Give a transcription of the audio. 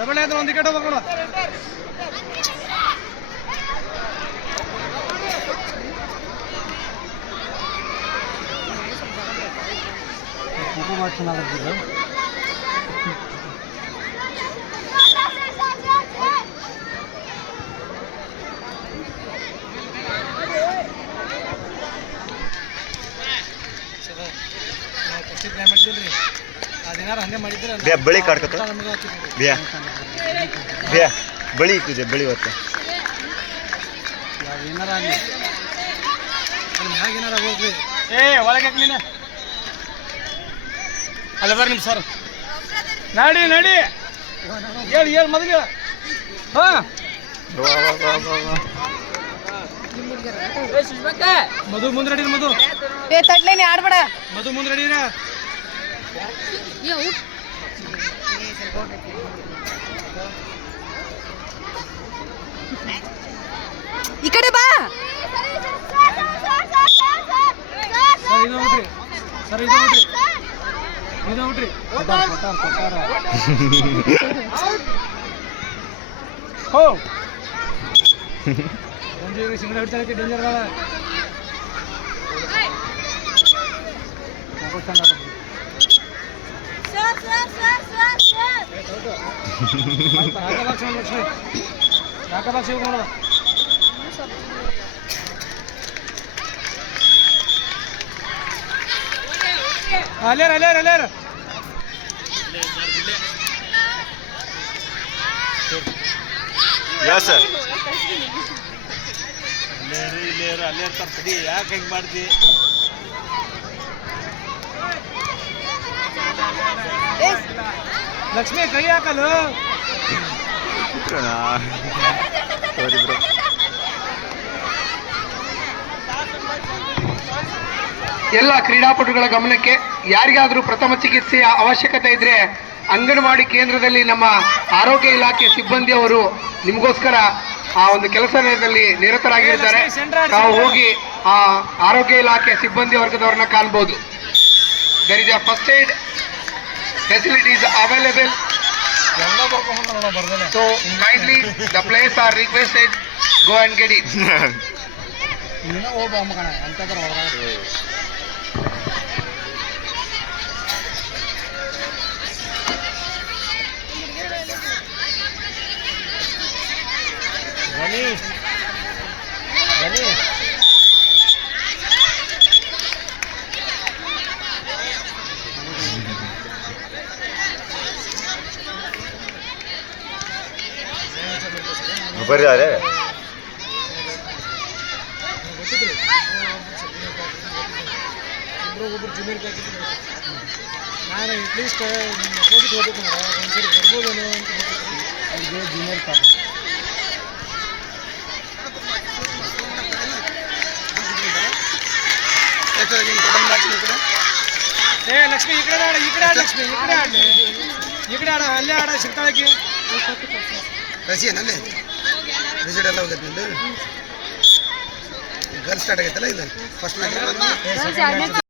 Double ಆಯ್ತು ಒಂದು wicket ಹೋಗ್ಬೇಕು ಚೆನ್ನಾಗಿರ್ತಿದ್ರು ಬಳಿ ಕಾಡ್ಕತ್ತ ಬಳಿ ಇಕ್ಕಿದೆ ಬಳಿ ಹೊತ್ತು ಏನಾರ ಆಗಲಿ ಏನಾರ ಹೋಗ್ರಿ ಒಳಗೆ ನೀನು ಅಲ್ಲ ಬರ್ರಿ ನಿಮ್ಮ ಸರ್ ನಡಿ ನಡಿ ಹೇಳಿ ಹೇಳಿ ಮೊದಲು ಹಾಂ ಮಧು ಮುಂದೆ ರೆಡಿ ಮಧು ತಡ್ಲೇನೆ ಆಡ್ಬೇಡ ಮಧು ಮುಂದೆ ರೆಡಿರ ಈ ಕಡೆ ಬಾ ಸರ್ ಇದು ಔಟ್ರಿ ಸರ್ ಇದು ಔಟ್ರಿ ಇದು ಔಟ್ರಿ ಕೊಟ್ಟಾರ ಹೋ ಒಂದು ಸಿಂಗಲ್ ಹೊಡ್ತಾಳಕ್ಕೆ ಡೇಂಜರ್ ಗಳ ಅಲ್ಲೇರ ಅಲ್ಲೇರ ಅಲ್ಲೇರ ಸರ್ ಅಲ್ಲೇ ತರ್ತೀವಿ ಯಾಕೆ ಹೆಂಗೆ ಮಾಡ್ತಿ ಲಕ್ಷ್ಮಿ ಕೈ ಹಾಕಲು ಎಲ್ಲ ಕ್ರೀಡಾಪಟುಗಳ ಗಮನಕ್ಕೆ ಯಾರಿಗಾದರೂ ಪ್ರಥಮ ಚಿಕಿತ್ಸೆಯ ಅವಶ್ಯಕತೆ ಇದ್ರೆ ಅಂಗನವಾಡಿ ಕೇಂದ್ರದಲ್ಲಿ ನಮ್ಮ ಆರೋಗ್ಯ ಇಲಾಖೆ ಸಿಬ್ಬಂದಿಯವರು ನಿಮಗೋಸ್ಕರ ಆ ಒಂದು ಕೆಲಸದಲ್ಲಿ ನಿರತರಾಗಿರ್ತಾರೆ. ನಾವು ಹೋಗಿ ಆ ಆರೋಗ್ಯ ಇಲಾಖೆ ಸಿಬ್ಬಂದಿ ವರ್ಗದವರನ್ನ ಕಾಣಬಹುದು. There is a first aid facilities available, so kindly the players are requested go and get it. ಬರ್ರಿ ಅರೆ ಒಬ್ಬರು ಜೂನಿಯರ್ ನಾನು ಅಟ್ಲೀಸ್ಟ್ ಹೋಗಿದ್ದು ಹೋಗ್ಬೇಕು ಒಂದ್ಸರಿ ಬರ್ಬೋದೇನೋ ಅಂತ ಜೂನಿಯರ್ ಪಾಪ ಏ ಲಕ್ಷ್ಮಿ ಈ ಕಡೆ ಆಡ ಈ ಕಡೆ ಆಡ ಲಕ್ಷ್ಮಿ ಈ ಕಡೆ ಆಡಲಿ ಈ ಕಡೆ ಆಡ ಅಲ್ಲೇ ಆಡ ಸಿಗ್ತಾಳಕ್ಕೆ ರಸಿಯನಲ್ಲೇ ರಿಸಲ್ಟ್ ಎಲ್ಲ ಹೋಗೈತೆ ನಿಂದು ಗರ್ಲ್ ಸ್ಟಾರ್ಟ್ ಆಗೈತಲ್ಲ ಇದು ಫಸ್ಟ್